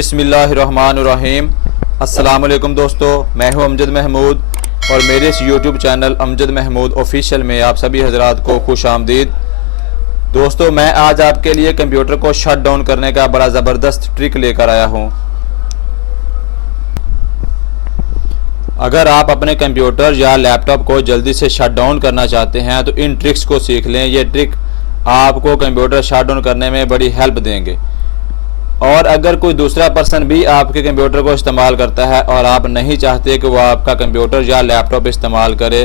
बिस्मिल्लाहिर्रहमानिर्रहीम। अस्सलाम वालेकुम दोस्तों, मैं हूं अमजद महमूद और मेरे इस YouTube channel Amjad Mahmood official में आप सभी हजरात को खुश आमदीद। दोस्तों, मैं आज आपके लिए कंप्यूटर को शट डाउन करने का बड़ा ज़बरदस्त ट्रिक लेकर आया हूं। अगर आप अपने कंप्यूटर या लैपटॉप को जल्दी से शट डाउन करना चाहते हैं तो इन ट्रिक्स को सीख लें। ये ट्रिक आपको कंप्यूटर शट डाउन करने में बड़ी हेल्प देंगे। और अगर कोई दूसरा पर्सन भी आपके कंप्यूटर को इस्तेमाल करता है और आप नहीं चाहते कि वो आपका कंप्यूटर या लैपटॉप इस्तेमाल करे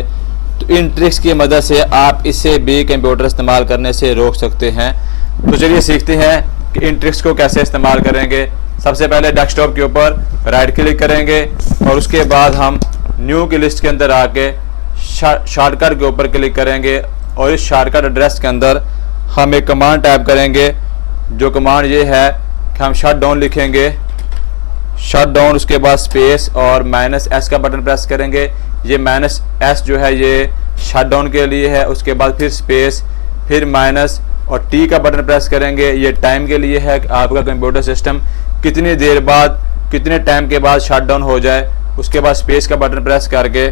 तो इन ट्रिक्स की मदद से आप इसे भी कंप्यूटर इस्तेमाल करने से रोक सकते हैं। तो चलिए सीखते हैं कि इन ट्रिक्स को कैसे इस्तेमाल करेंगे। सबसे पहले डेस्कटॉप के ऊपर राइट क्लिक करेंगे और उसके बाद हम न्यू की लिस्ट के अंदर आके शॉर्टकट के ऊपर क्लिक करेंगे और इस शॉर्टकट एड्रेस के अंदर हम एक कमांड टाइप करेंगे। जो कमांड ये है कि हम शट डाउन लिखेंगे, शट डाउन, उसके बाद स्पेस और -S का बटन प्रेस करेंगे। ये -S जो है ये शट डाउन के लिए है। उसके बाद फिर स्पेस, फिर माइनस और T का बटन प्रेस करेंगे। ये टाइम के लिए है कि आपका कंप्यूटर सिस्टम कितनी देर बाद, कितने टाइम के बाद शट डाउन हो जाए। उसके बाद स्पेस का बटन प्रेस करके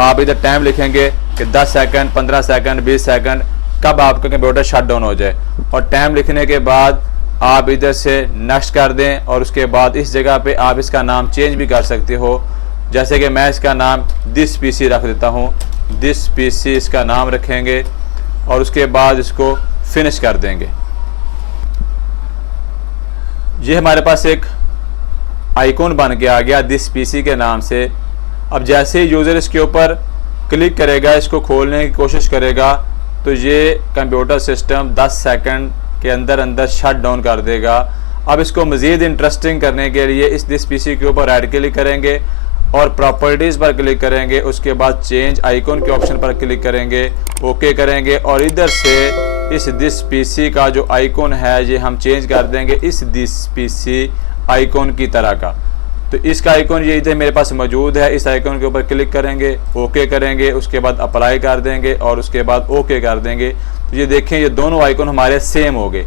आप इधर टाइम लिखेंगे कि 10 सेकंड, 15 सेकंड, 20 सेकंड कब आपका कंप्यूटर शट डाउन हो जाए। और टाइम लिखने के बाद आप इधर से नेक्स्ट कर दें और उसके बाद इस जगह पे आप इसका नाम चेंज भी कर सकते हो। जैसे कि मैं इसका नाम दिस पीसी रख देता हूँ, दिस पीसी इसका नाम रखेंगे और उसके बाद इसको फिनिश कर देंगे। ये हमारे पास एक आइकॉन बन के आ गया दिस पीसी के नाम से। अब जैसे ही यूज़र इसके ऊपर क्लिक करेगा, इसको खोलने की कोशिश करेगा तो ये कंप्यूटर सिस्टम 10 सेकंड के अंदर अंदर शट डाउन कर देगा। अब इसको मज़ीद इंटरेस्टिंग करने के लिए इस दिस पीसी के ऊपर राइट क्लिक करेंगे और प्रॉपर्टीज़ पर क्लिक करेंगे। उसके बाद चेंज आइकॉन के ऑप्शन पर क्लिक करेंगे, ओके करेंगे और इधर से इस दिस पीसी का जो आइकॉन है ये हम चेंज कर देंगे इस दिस पीसी आइकॉन की तरह का। तो इसका आइकॉन ये इधर मेरे पास मौजूद है। इस आइकॉन के ऊपर क्लिक करेंगे, ओके करेंगे, उसके बाद अप्लाई कर देंगे और उसके बाद ओके कर देंगे। तो ये देखें, ये दोनों आइकॉन हमारे सेम हो गए।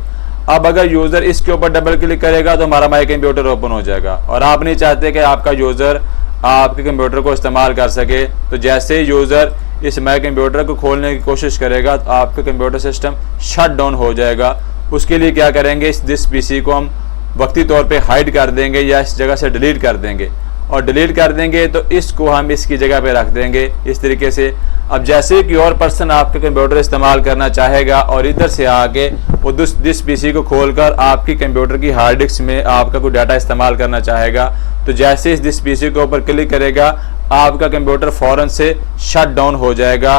अब अगर यूज़र इसके ऊपर डबल क्लिक करेगा तो हमारा माई कंप्यूटर ओपन हो जाएगा और आप नहीं चाहते कि आपका यूज़र आपके कंप्यूटर को इस्तेमाल कर सके। तो जैसे ही यूज़र इस माई कंप्यूटर को खोलने की कोशिश करेगा तो आपका कंप्यूटर सिस्टम शट डाउन हो जाएगा। उसके लिए क्या करेंगे, इस दिस पीसी को हम वक्ती तौर पे हाइड कर देंगे या इस जगह से डिलीट कर देंगे। और डिलीट कर देंगे तो इसको हम इसकी जगह पे रख देंगे इस तरीके से। अब जैसे कि और पर्सन आपका कंप्यूटर इस्तेमाल करना चाहेगा और इधर से आके वो दिस पीसी को खोलकर आपकी कंप्यूटर की हार्ड डिस्क में आपका कोई डाटा इस्तेमाल करना चाहेगा तो जैसे इस दिस पीसी के ऊपर क्लिक करेगा आपका कंप्यूटर फ़ौरन से शट डाउन हो जाएगा।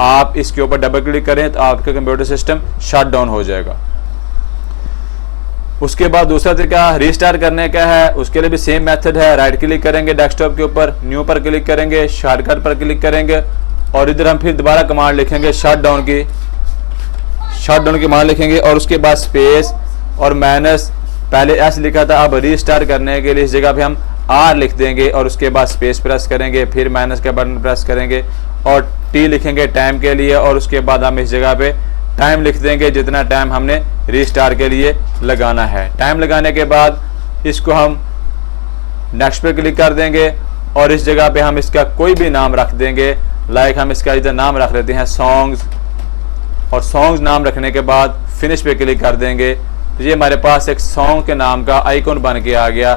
आप इसके ऊपर डबल क्लिक करें तो आपका कंप्यूटर सिस्टम शट डाउन हो जाएगा। उसके बाद दूसरा तरीका रीस्टार्ट करने का है। उसके लिए भी सेम मेथड है। राइट क्लिक करेंगे डेस्कटॉप के ऊपर, न्यू पर क्लिक करेंगे, शॉर्टकट पर क्लिक करेंगे और इधर हम फिर दोबारा कमांड लिखेंगे शट डाउन की कमांड लिखेंगे और उसके बाद स्पेस और माइनस, पहले S लिखा था, अब रीस्टार्ट करने के लिए इस जगह पे हम R लिख देंगे और उसके बाद स्पेस प्रेस करेंगे, फिर माइनस का बटन प्रेस करेंगे और T लिखेंगे टाइम के लिए और उसके बाद हम इस जगह पे टाइम लिख देंगे जितना टाइम हमने रीस्टार्ट के लिए लगाना है। टाइम लगाने के बाद इसको हम नेक्स्ट पे क्लिक कर देंगे और इस जगह पे हम इसका कोई भी नाम रख देंगे। लाइक हम इसका इधर नाम रख लेते हैं सॉन्ग्स और सॉन्ग्स नाम रखने के बाद फिनिश पे क्लिक कर देंगे। तो ये हमारे पास एक सॉन्ग के नाम का आइकॉन बन के आ गया।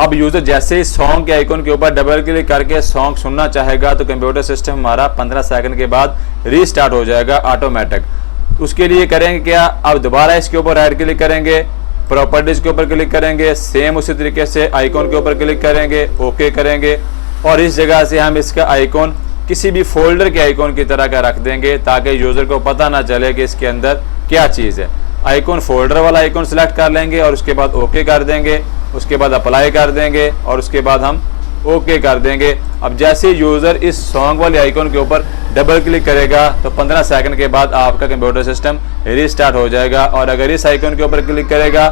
अब यूज़र जैसे ही सॉन्ग के आइकॉन के ऊपर डबल क्लिक करके सॉन्ग सुनना चाहेगा तो कंप्यूटर सिस्टम हमारा 15 सेकंड के बाद रीस्टार्ट हो जाएगा ऑटोमेटिक। उसके लिए करेंगे क्या, अब दोबारा इसके ऊपर राइट क्लिक करेंगे, प्रॉपर्टीज़ के ऊपर क्लिक करेंगे, सेम उसी तरीके से आइकॉन के ऊपर क्लिक करेंगे, ओके करेंगे और इस जगह से हम इसका आइकॉन किसी भी फोल्डर के आइकॉन की तरह का रख देंगे ताकि यूज़र को पता ना चले कि इसके अंदर क्या चीज़ है। आइकॉन फोल्डर वाला आइकॉन सेलेक्ट कर लेंगे और उसके बाद ओके कर देंगे, उसके बाद अप्लाई कर देंगे और उसके बाद हम ओके कर देंगे। अब जैसे यूज़र इस सॉन्ग वाले आइकॉन के ऊपर डबल क्लिक करेगा तो 15 सेकंड के बाद आपका कंप्यूटर सिस्टम रीस्टार्ट हो जाएगा और अगर इस आइकॉन के ऊपर क्लिक करेगा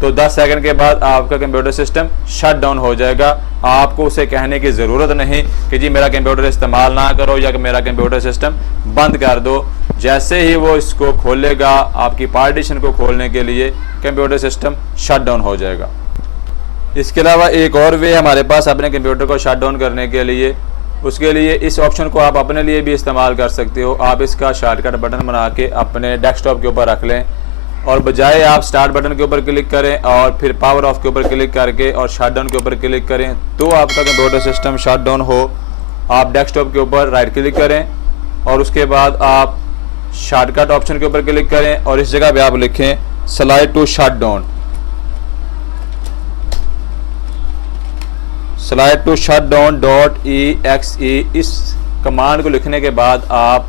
तो 10 सेकंड के बाद आपका कंप्यूटर सिस्टम शट डाउन हो जाएगा। आपको उसे कहने की ज़रूरत नहीं कि जी मेरा कंप्यूटर इस्तेमाल ना करो या कि मेरा कंप्यूटर सिस्टम बंद कर दो। जैसे ही वो इसको खोलेगा, आपकी पार्टीशन को खोलने के लिए कंप्यूटर सिस्टम शट डाउन हो जाएगा। इसके अलावा एक और वे हमारे पास अपने कंप्यूटर को शट डाउन करने के लिए, उसके लिए इस ऑप्शन को आप अपने लिए भी इस्तेमाल कर सकते हो। आप इसका शॉर्टकट बटन बना के अपने डेस्कटॉप के ऊपर रख लें और बजाय आप स्टार्ट बटन के ऊपर क्लिक करें और फिर पावर ऑफ के ऊपर क्लिक करके और शट डाउन के ऊपर क्लिक करें तो आपका कंप्यूटर सिस्टम शट डाउन हो। आप डेस्कटॉप के ऊपर राइट क्लिक करें और उसके बाद आप शॉर्टकट ऑप्शन के ऊपर क्लिक करें और इस जगह पे आप लिखें slide to shut down. Slide to shut down .exe इस कमांड को लिखने के बाद आप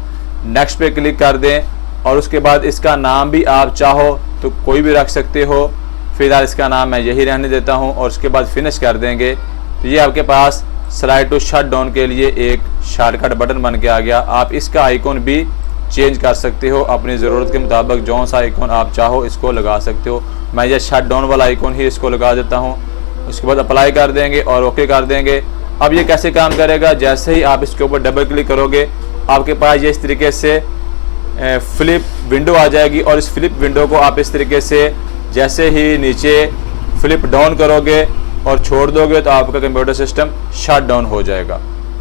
नेक्स्ट पे क्लिक कर दें और उसके बाद इसका नाम भी आप चाहो तो कोई भी रख सकते हो। फिलहाल इसका नाम मैं यही रहने देता हूं और उसके बाद फिनिश कर देंगे तो ये आपके पास स्लाइड टू शट डाउन के लिए एक शॉर्टकट बटन बन के आ गया। आप इसका आइकॉन भी चेंज कर सकते हो, अपनी ज़रूरत के मुताबिक जो सा आइकॉन आप चाहो इसको लगा सकते हो। मैं ये शट डाउन वाला आइकॉन ही इसको लगा देता हूँ। उसके बाद अप्लाई कर देंगे और ओके कर देंगे। अब ये कैसे काम करेगा, जैसे ही आप इसके ऊपर डबल क्लिक करोगे आपके पास ये इस तरीके से फ्लिप विंडो आ जाएगी और इस फ्लिप विंडो को आप इस तरीके से जैसे ही नीचे फ्लिप डाउन करोगे और छोड़ दोगे तो आपका कंप्यूटर सिस्टम शट डाउन हो जाएगा।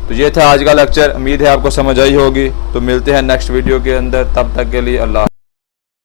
तो ये था आज का लेक्चर, उम्मीद है आपको समझ आई होगी। तो मिलते हैं नेक्स्ट वीडियो के अंदर, तब तक के लिए अल्लाह।